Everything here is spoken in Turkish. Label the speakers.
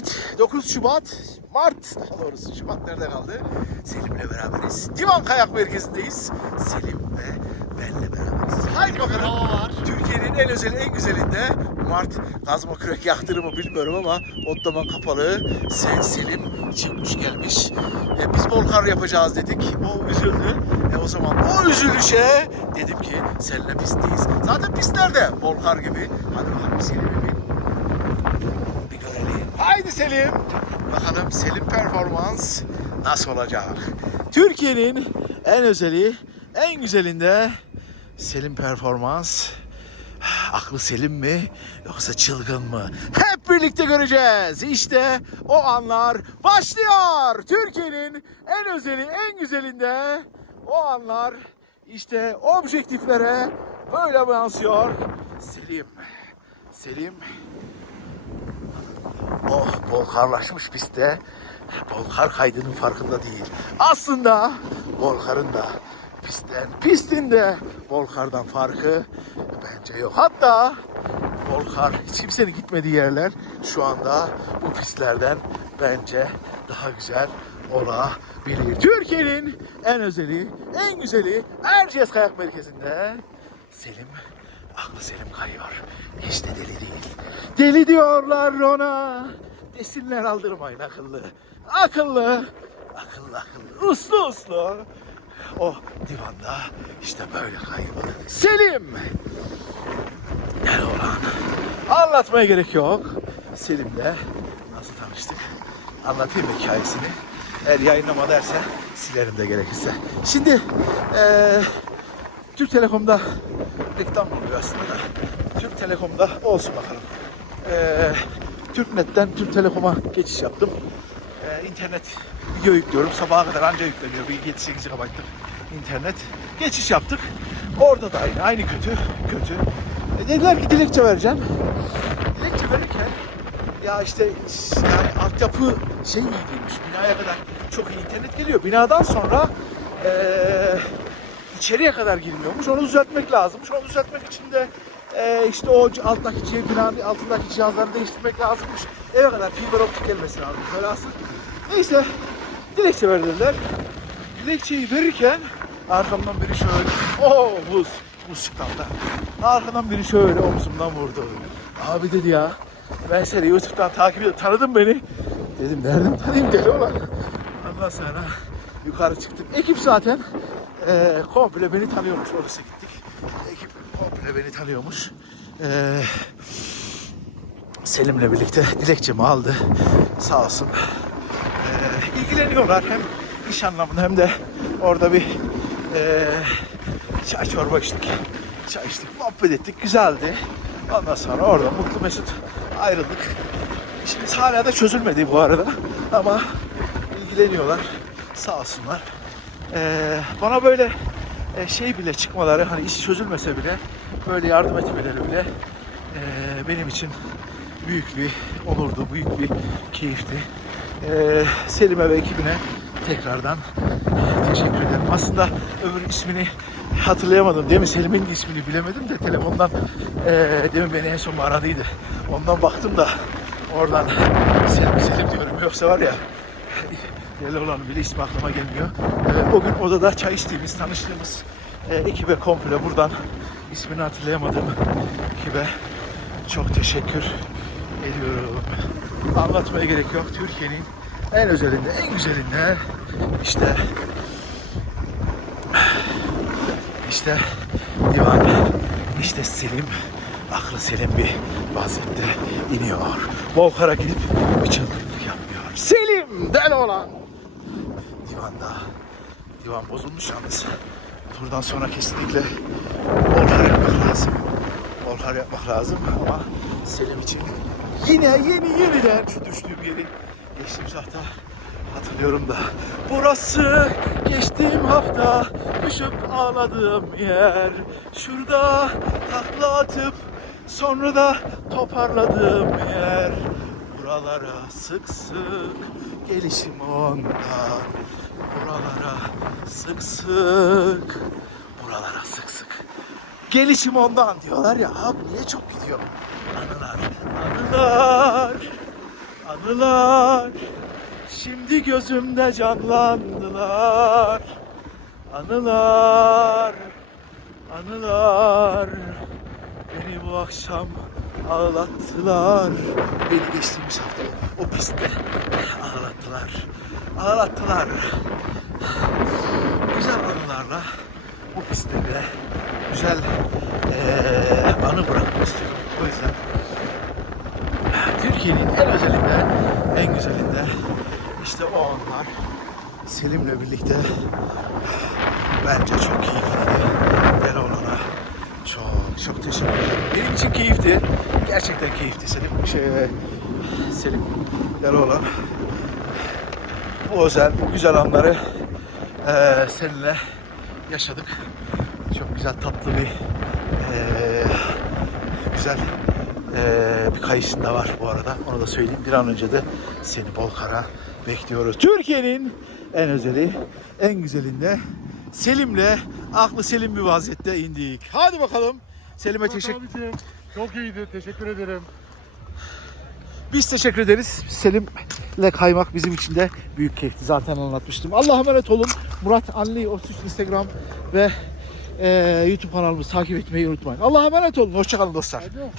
Speaker 1: Evet 9 Şubat Mart daha doğrusu Şubat nerede kaldı? Selim'le beraberiz. Divan Kayak Merkezi'ndeyiz. Selim ve benle beraberiz. Haydi bakalım. Türkiye'nin en özel en güzelinde Mart kazma kürek yaktığını mı bilmiyorum ama otlaman kapalı. Sen Selim çıkmış gelmiş. E, biz bol kar yapacağız dedik. O üzüldü. E, o zaman o üzülüşe dedim ki seninle pistteyiz. Zaten pistlerde bol kar gibi. Hadi bakalım Selim'i bir. Haydi Selim. Bakalım Selim performans nasıl olacak? Türkiye'nin en özeli, en güzelinde Selim performans. Aklı Selim mi yoksa çılgın mı? Hep birlikte göreceğiz. İşte o anlar başlıyor. Türkiye'nin en özeli, en güzelinde o anlar işte objektiflere böyle yansıyor. Selim. Selim Oh bol karlaşmış pistte. Bol kar kaydının farkında değil. Aslında bol karın da pistten, pistin de bol kardan farkı bence yok. Hatta bol kar hiç kimsenin gitmediği yerler şu anda bu pistlerden bence daha güzel olabilir. Türkiye'nin en özeli, en güzeli Erciyes Kayak Merkezi'nde Selim, aklı Selim kayıyor. İşte deli değil. Deli diyorlar ona. Desinler aldırmayın akıllı. Akıllı, akıllı akıllı, uslu uslu. O divanda işte böyle kayıyor. Selim! Gel olan. Anlatmaya gerek yok. Selim'le nasıl tanıştık? Anlatayım hikayesini. Eğer yayınlama derse silerim de gerekirse. Şimdi eee Türk Telekom'da reklam oluyor aslında da. Türk Telekom'da olsun bakalım. Ee, Türknet'ten Türk Telekom'a geçiş yaptım. Ee, internet video yüklüyorum. Sabaha kadar anca yükleniyor. Bir 7-8 GB'lık internet. Geçiş yaptık. Orada da aynı. Aynı kötü. Kötü. E, dediler ki dilekçe vereceğim. Dilekçe verirken ya işte yani altyapı şey iyi değilmiş. Binaya kadar çok iyi internet geliyor. Binadan sonra eee içeriye kadar girmiyormuş. Onu düzeltmek lazımmış. Onu düzeltmek için de e, işte o alttaki cihaz, binanın altındaki cihazları değiştirmek lazımmış. Eve kadar fiber optik gelmesi lazım. Velhasıl. Neyse dilekçe verdiler. Dilekçeyi verirken arkamdan biri şöyle o buz buz çıktı. Arkadan biri şöyle omzumdan vurdu. Abi dedi ya ben seni YouTube'dan takip ediyorum. Tanıdın beni. Dedim nereden tanıyayım deli olan. Ondan sonra yukarı çıktık. Ekip zaten e, komple beni tanıyormuş. Orası gittik. Ekip komple beni tanıyormuş. E, Selim'le birlikte dilekçemi aldı. Sağ olsun. E, ilgileniyorlar hem iş anlamında hem de orada bir e, çay çorba içtik. Çay içtik, muhabbet ettik. Güzeldi. Ondan sonra orada mutlu mesut ayrıldık. İşimiz hala da çözülmedi bu arada. Ama ilgileniyorlar. Sağ olsunlar. Ee, bana böyle e, şey bile çıkmaları hani iş çözülmese bile böyle yardım etmeleri bile e, benim için büyük bir onurdu, büyük bir keyifti. Ee, Selim'e ve ekibine tekrardan teşekkür ederim. Aslında öbür ismini hatırlayamadım değil mi? Selim'in ismini bilemedim de telefondan e, demin beni en son aradıydı. Ondan baktım da oradan Selim Selim diyorum yoksa var ya Deli olan bile ismi aklıma gelmiyor. Ee, o gün odada çay içtiğimiz, tanıştığımız e, ekibe komple buradan ismini hatırlayamadığım ekibe çok teşekkür ediyorum. Anlatmaya gerek yok. Türkiye'nin en özelinde, en güzelinde işte işte divan, işte Selim, aklı Selim bir vaziyette iniyor. Volkara gidip bir çılgınlık yapmıyor. Selim del olan. Divanda. Divan bozulmuş yalnız. Buradan sonra kesinlikle Volkar yapmak lazım. Volkar yapmak lazım ama Selim için yine yeni yeniden şu düştüğüm yeri geçtiğimiz hafta hatırlıyorum da. Burası geçtiğim hafta düşüp ağladığım yer. Şurada takla atıp sonra da toparladığım yer. Buralara sık sık gelişim ondan. Buralara sık sık. Buralara sık sık. Gelişim ondan diyorlar ya. Abi niye çok gidiyor? Anılar, anılar, Anılar şimdi gözümde canlandılar. Anılar, anılar beni bu akşam ağlattılar. Beni geçtiğimiz hafta o pistte ağlattılar. Ağlattılar. Güzel anılarla bu pistte de güzel eee, anı bırakmak istiyorum. O yüzden Türkiye'nin en özelinde, en güzelinde işte o anlar Selim'le birlikte bence çok keyifliydi. Ben ona çok çok teşekkür ederim. Benim için keyifti. Gerçekten keyifti Selim. Şey, Selim Yaloğlan. Bu özel, bu güzel anları eee seninle yaşadık. Çok güzel, tatlı bir eee, güzel eee, bir kayışın da var bu arada. Onu da söyleyeyim. Bir an önce de seni Bolkar'a bekliyoruz. Türkiye'nin en özeli, en güzelinde Selim'le aklı selim bir vaziyette indik. Hadi bakalım. Selim'e teşekkür
Speaker 2: çok iyiydi. Teşekkür ederim.
Speaker 1: Biz teşekkür ederiz. Selim'le kaymak bizim için de büyük keyifti. Zaten anlatmıştım. Allah'a emanet olun. Murat Anli 33 Instagram ve eee, YouTube kanalımızı takip etmeyi unutmayın. Allah'a emanet olun. Hoşçakalın dostlar.
Speaker 2: Hadi.